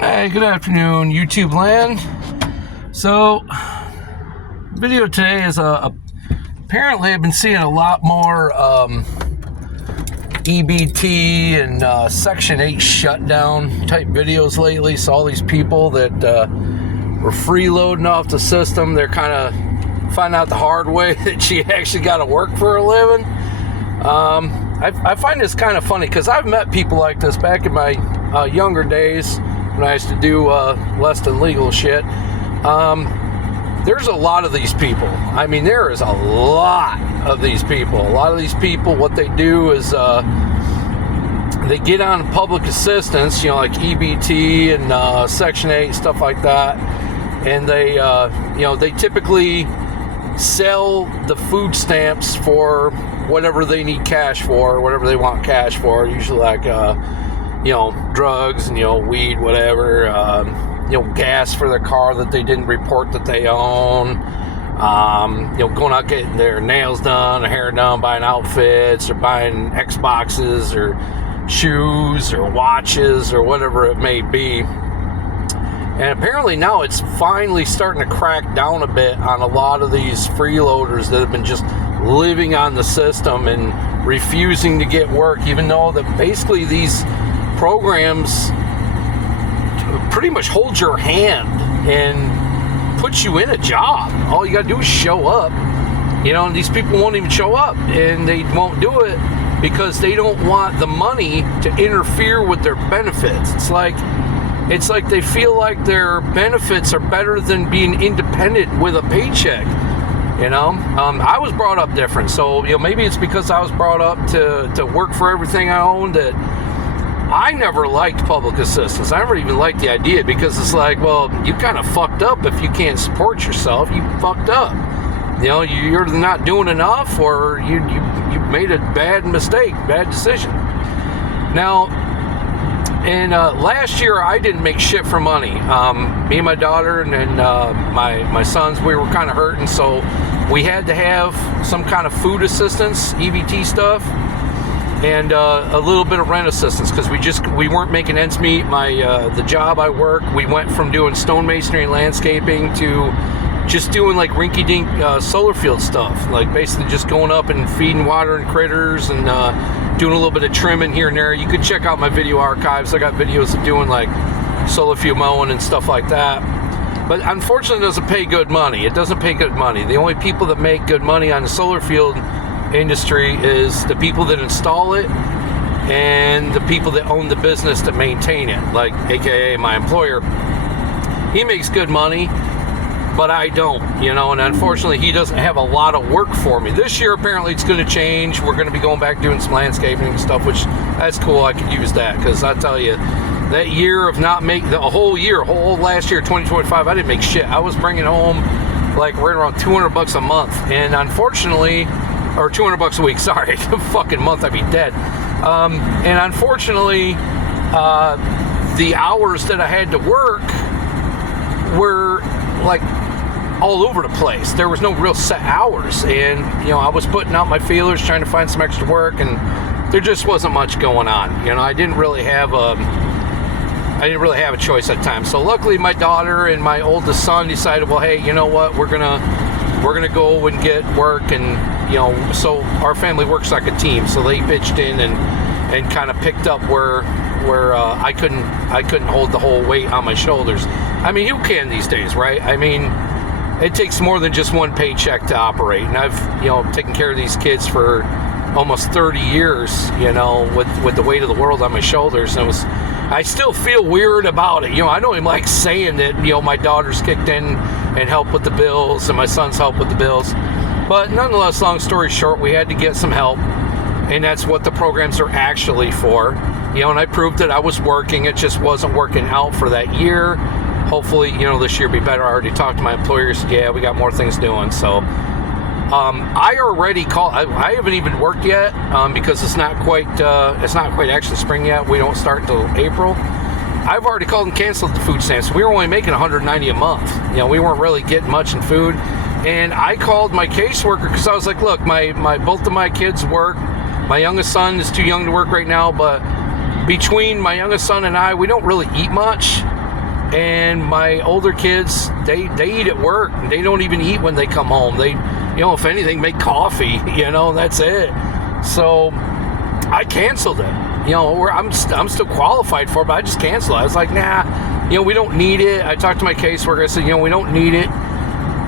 Hey, good afternoon, YouTube land. So, video today is apparently I've been seeing a lot more EBT and Section 8 shutdown type videos lately. So all these people that were freeloading off the system, they're kind of finding out the hard way that you actually got to work for a living. I find this kind of funny because I've met people like this back in my younger days when I used to do less than legal shit. There's a lot of these people. I mean, there is a lot of these people. A lot of these people, what they do is they get on public assistance, like EBT and Section 8, stuff like that. And they, they typically sell the food stamps for whatever they need cash for, whatever they want cash for, usually like drugs and weed, whatever, gas for their car that they didn't report that they own, going out getting their nails done, or hair done, buying outfits, or buying Xboxes or shoes or watches or whatever it may be. And apparently now it's finally starting to crack down a bit on a lot of these freeloaders that have been just living on the system and refusing to get work, even though that basically these programs pretty much hold your hand and put you in a job. All you gotta do is show up, and these people won't even show up, and they won't do it because they don't want the money to interfere with their benefits. It's like they feel like their benefits are better than being independent with a paycheck. I was brought up different, so maybe it's because I was brought up to work for everything I owned that I never liked public assistance. I never even liked the idea because it's like, well, you kind of fucked up if you can't support yourself. You fucked up. You're not doing enough, or you made a bad mistake, bad decision. Now, and last year I didn't make shit for money. Me and my daughter and my sons, we were kind of hurting, so we had to have some kind of food assistance, EBT stuff, and a little bit of rent assistance because we weren't making ends meet. The job I work, we went from doing stonemasonry and landscaping to just doing like rinky-dink solar field stuff, like basically just going up and feeding water and critters and doing a little bit of trimming here and there. You could check out my video archives. I got videos of doing like solar field mowing and stuff like that. But unfortunately, it doesn't pay good money. It doesn't pay good money. The only people that make good money on the solar field industry is the people that install it and the people that own the business that maintain it, like AKA my employer. He makes good money, but I don't, and unfortunately he doesn't have a lot of work for me. This year apparently it's going to change. We're going to be going back doing some landscaping and stuff, which that's cool. I could use that because I tell you, that year of not making the whole last year 2025, I didn't make shit. I was bringing home like right around $200 a month, and unfortunately, or $200 a week, sorry, a fucking month I'd be dead. And unfortunately, the hours that I had to work were like all over the place. There was no real set hours, and I was putting out my feelers trying to find some extra work, and there just wasn't much going on. I didn't really have a choice at times. So luckily my daughter and my oldest son decided, well, hey, you know what, we're gonna go and get work, and so our family works like a team, so they pitched in and kind of picked up where I couldn't hold the whole weight on my shoulders. I mean, who can these days, right? I mean, it takes more than just one paycheck to operate, and I've taken care of these kids for almost 30 years, with the weight of the world on my shoulders, and I still feel weird about it. I don't even like saying that, my daughter's kicked in and helped with the bills, and my son's helped with the bills. But nonetheless, long story short, we had to get some help, and that's what the programs are actually for. And I proved that I was working. It just wasn't working out for that year. Hopefully, this year will be better. I already talked to my employers. Yeah, we got more things doing. So I already called. I haven't even worked yet because it's not quite actually spring yet. We don't start until April. I've already called and canceled the food stamps. We were only making $190 a month. We weren't really getting much in food. And I called my caseworker because I was like, look, my both of my kids work. My youngest son is too young to work right now, but between my youngest son and I, we don't really eat much. And my older kids, they eat at work. They don't even eat when they come home. They, if anything, make coffee, that's it. So I canceled it. I'm still qualified for it, but I just canceled it. I was like, nah, we don't need it. I talked to my caseworker. I said, we don't need it.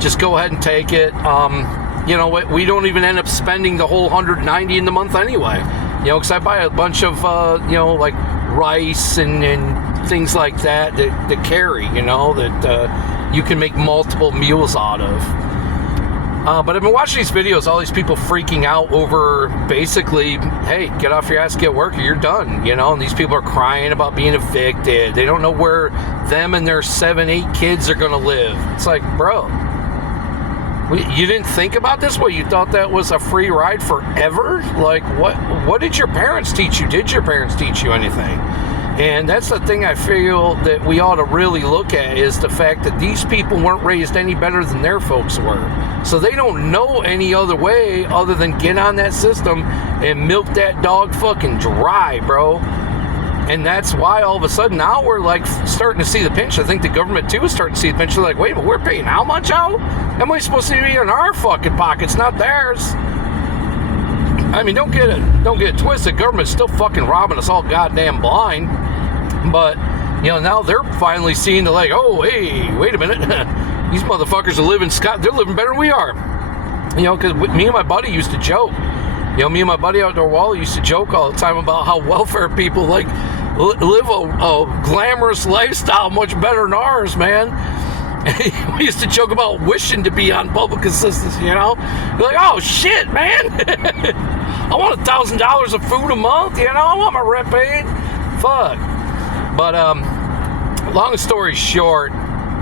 Just go ahead and take it. We don't even end up spending the whole $190 in the month anyway. Because I buy a bunch of, like rice and things like that carry, that you can make multiple meals out of. But I've been watching these videos, all these people freaking out over basically, hey, get off your ass, get work, or you're done, and these people are crying about being evicted. They don't know where them and their 7-8 kids are going to live. It's like, bro, you didn't think about this? What, you thought that was a free ride forever? Like, what did your parents teach you? Did your parents teach you anything? And that's the thing I feel that we ought to really look at, is the fact that these people weren't raised any better than their folks were. So they don't know any other way other than get on that system and milk that dog fucking dry, bro. And that's why all of a sudden now we're like starting to see the pinch. I think the government too is starting to see the pinch. They're like, wait, but we're paying how much out? How am I supposed to be in our fucking pockets, not theirs? I mean, don't get it twisted. Government's still fucking robbing us all goddamn blind. But, now they're finally seeing the like, oh, hey, wait a minute. These motherfuckers are living they're living better than we are. Because me and my buddy used to joke. Me and my buddy Outdoor Wally used to joke all the time about how welfare people like live a glamorous lifestyle much better than ours, man. We used to joke about wishing to be on public assistance, You're like, oh, shit, man. I want $1,000 of food a month, I want my rent paid. Fuck. But, long story short,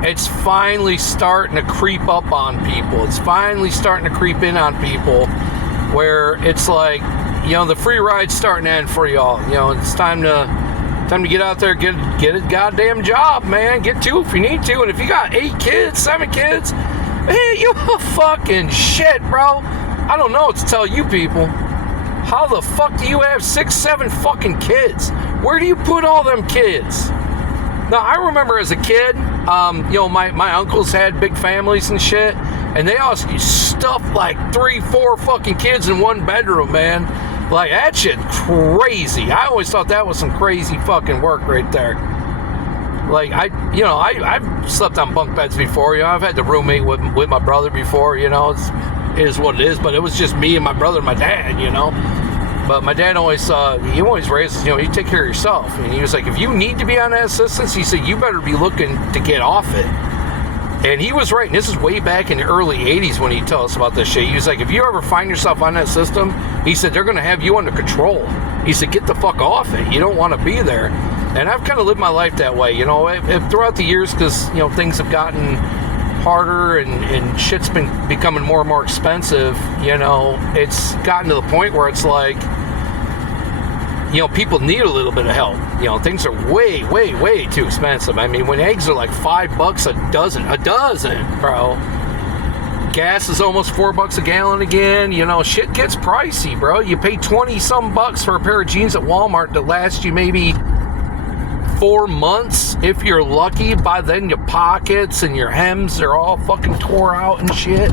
it's finally starting to creep up on people. It's finally starting to creep in on people where it's like, the free ride's starting to end for y'all. It's time to get out there, get a goddamn job, man. Get 2 if you need to. And if you got 8 kids, 7 kids, hey, you fucking shit, bro. I don't know what to tell you people. How the fuck do you have 6, 7 fucking kids? Where do you put all them kids? Now, I remember as a kid, my uncles had big families and shit, and they all stuffed like 3, 4 fucking kids in one bedroom, man. Like, that shit crazy. I always thought that was some crazy fucking work right there. Like, I've slept on bunk beds before, I've had to roommate with my brother before, it is what it is, but it was just me and my brother and my dad, But my dad always, he always raised us, you take care of yourself. And he was like, if you need to be on that assistance, he said, you better be looking to get off it. And he was right. And this is way back in the early 80s when he told us about this shit. He was like, if you ever find yourself on that system, he said, they're going to have you under control. He said, get the fuck off it. You don't want to be there. And I've kind of lived my life that way, throughout the years, because, things have gotten harder and shit's been becoming more and more expensive. It's gotten to the point where it's like, people need a little bit of help. Things are way, way, way too expensive. I mean, when eggs are like $5 a dozen, bro. Gas is almost $4 a gallon again. Shit gets pricey, bro. You pay 20-some bucks for a pair of jeans at Walmart that last you maybe 4 months if you're lucky. By then your pockets and your hems are all fucking tore out and shit.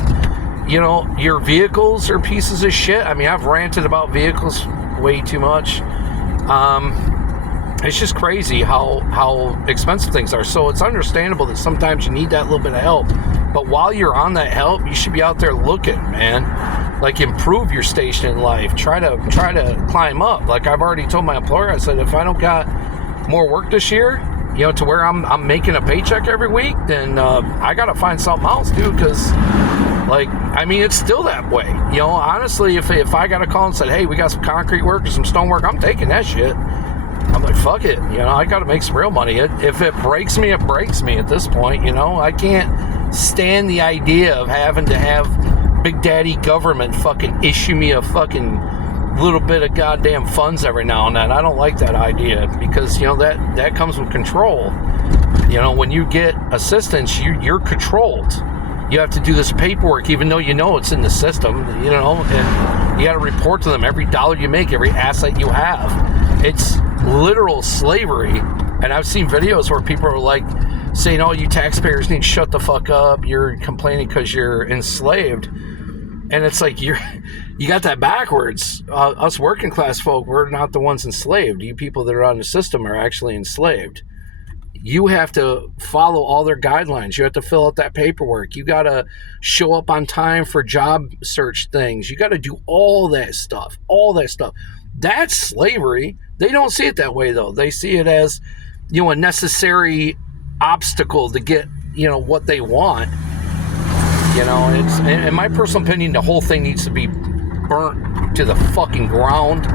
Your vehicles are pieces of shit. I mean, I've ranted about vehicles way too much. It's just crazy how expensive things are. So it's understandable that sometimes you need that little bit of help. But while you're on that help, you should be out there looking, man. Like, improve your station in life. Try to climb up. Like I've already told my employer, I said, if I don't got more work this year, to where I'm making a paycheck every week, then I gotta find something else, dude. Because, it's still that way. Honestly, if I got a call and said, hey, we got some concrete work or some stone work, I'm taking that shit. I'm like, fuck it. I gotta make some real money. If it breaks me, it breaks me at this point. I can't stand the idea of having to have Big Daddy government fucking issue me a fucking little bit of goddamn funds every now and then. I don't like that idea because, that comes with control. When you get assistance, you're controlled. You have to do this paperwork even though it's in the system, and you got to report to them every dollar you make, every asset you have. It's literal slavery. And I've seen videos where people are like, saying, oh, you taxpayers need to shut the fuck up. You're complaining because you're enslaved. And it's like, you got that backwards. Us working class folk, we're not the ones enslaved. You people that are on the system are actually enslaved. You have to follow all their guidelines. You have to fill out that paperwork. You got to show up on time for job search things. You got to do all that stuff. That's slavery. They don't see it that way, though. They see it as, a necessary obstacle to get, what they want. It's, in my personal opinion, the whole thing needs to be burnt to the fucking ground.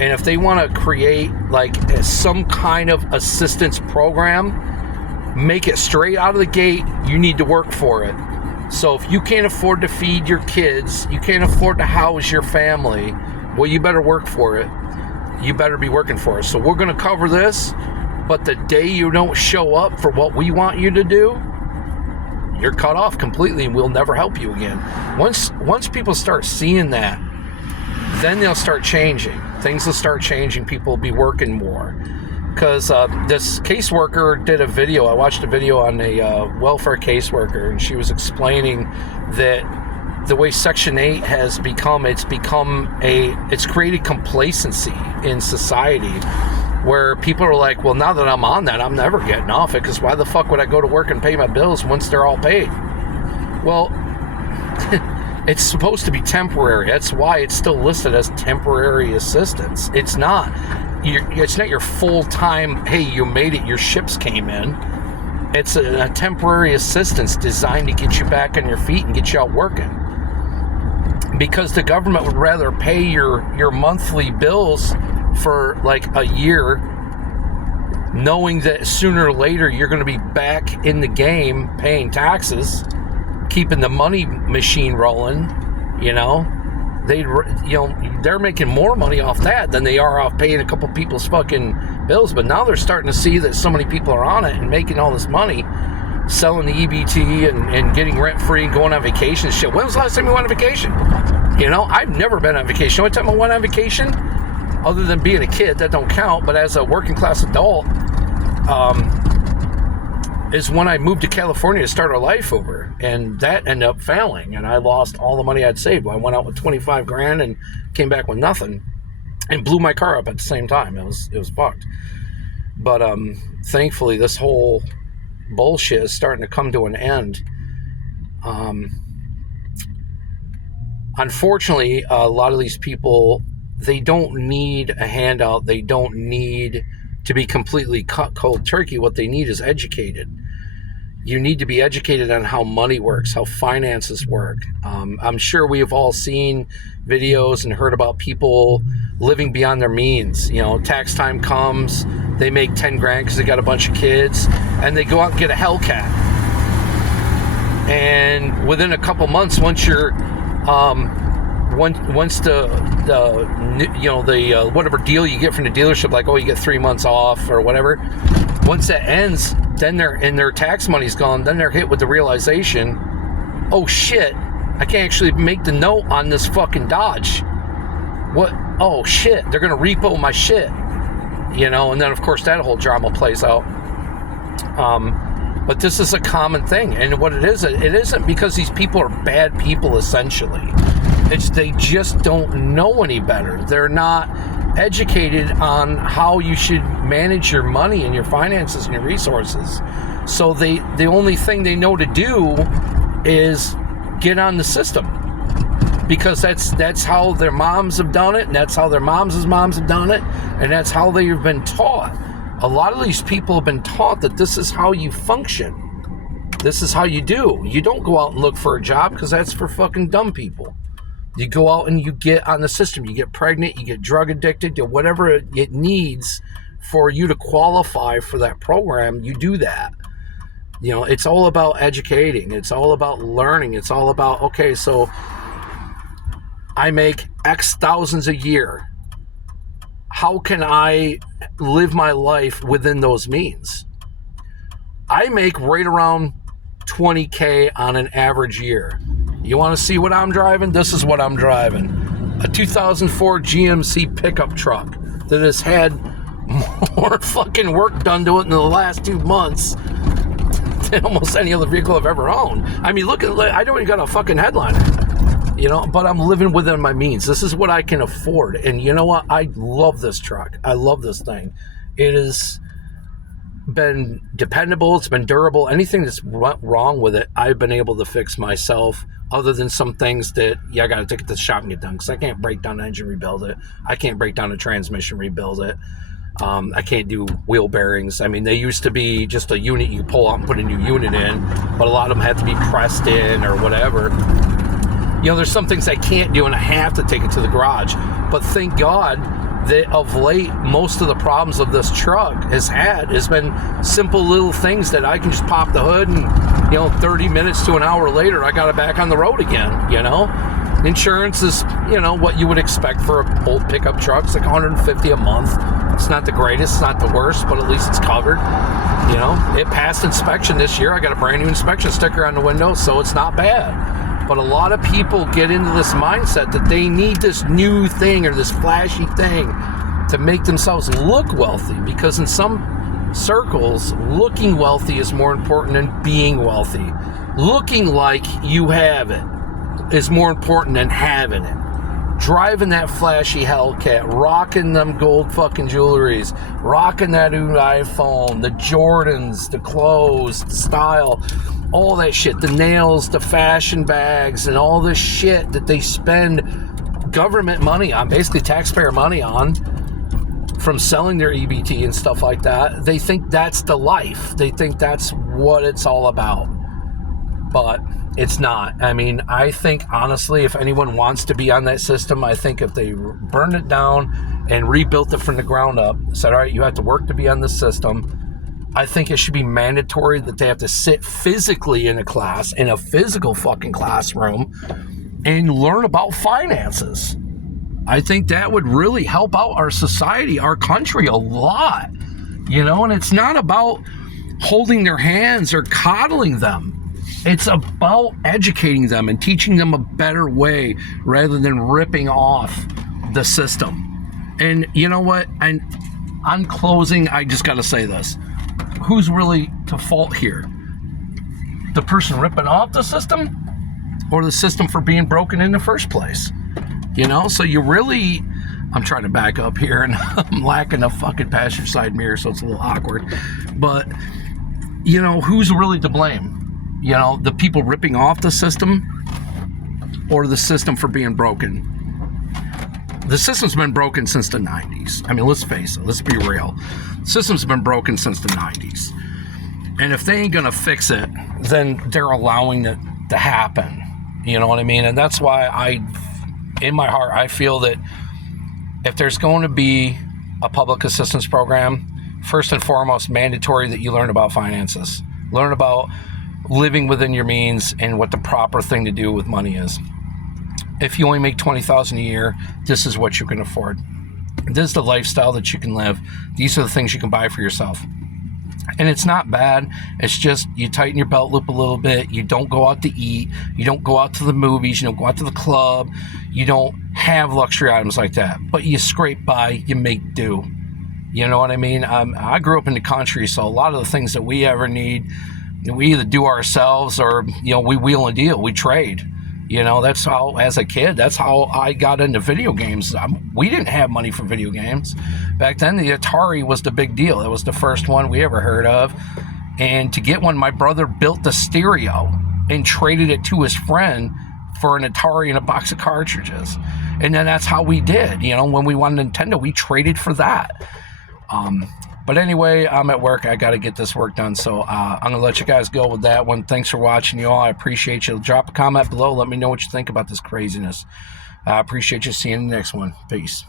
And if they want to create some kind of assistance program, make it straight out of the gate. You need to work for it. So if you can't afford to feed your kids, you can't afford to house your family, well, you better work for it. You better be working for it. So we're going to cover this, but the day you don't show up for what we want you to do, you're cut off completely and we'll never help you again. Once people start seeing that, then they'll start changing. Things will start changing. People will be working more. Because this caseworker did a video. I watched a video on a welfare caseworker, and she was explaining that the way Section 8 has become, it's created complacency in society where people are like, well, now that I'm on that, I'm never getting off it, because why the fuck would I go to work and pay my bills once they're all paid? Well, it's supposed to be temporary. That's why it's still listed as temporary assistance. It's not your full-time, hey, you made it, your ships came in. It's a temporary assistance designed to get you back on your feet and get you out working. Because the government would rather pay your monthly bills for a year, knowing that sooner or later you're going to be back in the game paying taxes, keeping the money machine rolling. They're making more money off that than they are off paying a couple people's fucking bills. But now they're starting to see that so many people are on it and making all this money, selling the EBT and getting rent free and going on vacation and shit. When was the last time you went on vacation? I've never been on vacation. The only time I went on vacation, other than being a kid, that don't count, but as a working class adult, is when I moved to California to start a life over, and that ended up failing, and I lost all the money I'd saved. I went out with 25 grand and came back with nothing, and blew my car up at the same time. It was fucked. But thankfully, this whole bullshit is starting to come to an end. Unfortunately, a lot of these people, they don't need a handout. They don't need to be completely cut cold turkey. What they need is educated. You need to be educated on how money works, how finances work. I'm sure we have all seen videos and heard about people living beyond their means. Tax time comes, they make 10 grand because they got a bunch of kids, and they go out and get a Hellcat. And within a couple months, once you're once the whatever deal you get from the dealership, you get 3 months off or whatever, once that ends, then their tax money's gone. Then they're hit with the realization, oh shit, I can't actually make the note on this fucking Dodge. What? Oh shit, they're gonna repo my shit. And then of course that whole drama plays out. But this is a common thing, and what it isn't because these people are bad people essentially. They just don't know any better. They're not educated on how you should manage your money and your finances and your resources. So the only thing they know to do is get on the system, because that's how their moms have done it, and that's how their moms' moms have done it, and that's how they've been taught. A lot of these people have been taught that this is how you function. This is how you do. You don't go out and look for a job, because that's for fucking dumb people. You go out and you get on the system. You get pregnant, you get drug addicted, whatever it needs for you to qualify for that program, you do that. It's all about educating. It's all about learning. It's all about, okay, so I make X thousands a year. How can I live my life within those means? I make right around 20K on an average year. You want to see what I'm driving? This is what I'm driving. A 2004 GMC pickup truck that has had more fucking work done to it in the last 2 months than almost any other vehicle I've ever owned. I mean, look at, I don't even got a fucking headliner, you know, but I'm living within my means. This is what I can afford. And you know what? I love this truck. I love this thing. It has been dependable. It's been durable. Anything that's wrong with it, I've been able to fix myself, other than some things that, yeah, I got to take it to the shop and get done, because I can't break down an engine, rebuild it. I can't break down a transmission, rebuild it. I can't do wheel bearings. I mean, they used to be just a unit you pull out and put a new unit in, but a lot of them had to be pressed in or whatever. You know, there's some things I can't do, and I have to take it to the garage. But thank God that of late, most of the problems of this truck has been simple little things that I can just pop the hood and, you know, 30 minutes to an hour later, I got it back on the road again, you know. Insurance is, you know, what you would expect for a old pickup truck. It's like $150 a month. It's not the greatest, it's not the worst, but at least it's covered. You know, it passed inspection this year. I got a brand new inspection sticker on the window, so it's not bad. But a lot of people get into this mindset that they need this new thing or this flashy thing to make themselves look wealthy, because in some circles, looking wealthy is more important than being wealthy. Looking like you have it is more important than having it. Driving that flashy Hellcat, rocking them gold fucking jewelries, rocking that new iPhone, the Jordans, the clothes, the style, all that shit, the nails, the fashion bags, and all this shit that they spend government money on, basically taxpayer money on, from selling their EBT and stuff like that. They think that's the life. They think that's what it's all about. But it's not. I mean, I think, honestly, if anyone wants to be on that system, I think if they burned it down and rebuilt it from the ground up, said, all right, you have to work to be on this system, I think it should be mandatory that they have to sit physically in a class, in a physical fucking classroom, and learn about finances. I think that would really help out our society, our country, a lot. You know, and it's not about holding their hands or coddling them. It's about educating them and teaching them a better way rather than ripping off the system. And you know what? And on closing, I just got to say this. Who's really to fault here? The person ripping off the system, or the system for being broken in the first place? You know, so you really, I'm trying to back up here and I'm lacking a fucking passenger side mirror, so it's a little awkward. But, you know, who's really to blame? You know, the people ripping off the system, or the system for being broken? The system's been broken since the 90s. I mean, let's face it, let's be real. The system's been broken since the 90s. And if they ain't gonna fix it, then they're allowing it to happen. You know what I mean? And that's why in my heart, I feel that if there's going to be a public assistance program, first and foremost, mandatory that you learn about finances. Learn about living within your means and what the proper thing to do with money is. If you only make $20,000 a year, this is what you can afford. This is the lifestyle that you can live. These are the things you can buy for yourself. And it's not bad. It's just you tighten your belt loop a little bit. You don't go out to eat. You don't go out to the movies. You don't go out to the club. You don't have luxury items like that. But you scrape by. You make do. You know what I mean? I grew up in the country, so a lot of the things that we ever need, we either do ourselves or, you know, we wheel and deal. We trade. You know, that's how, as a kid, that's how I got into video games. We didn't have money for video games. Back then, the Atari was the big deal. It was the first one we ever heard of. And to get one, my brother built the stereo and traded it to his friend for an Atari and a box of cartridges. And then that's how we did. You know, when we wanted Nintendo, we traded for that. But anyway, I'm at work. I got to get this work done. So I'm going to let you guys go with that one. Thanks for watching, you all. I appreciate you. Drop a comment below. Let me know what you think about this craziness. I appreciate you. See you in the next one. Peace.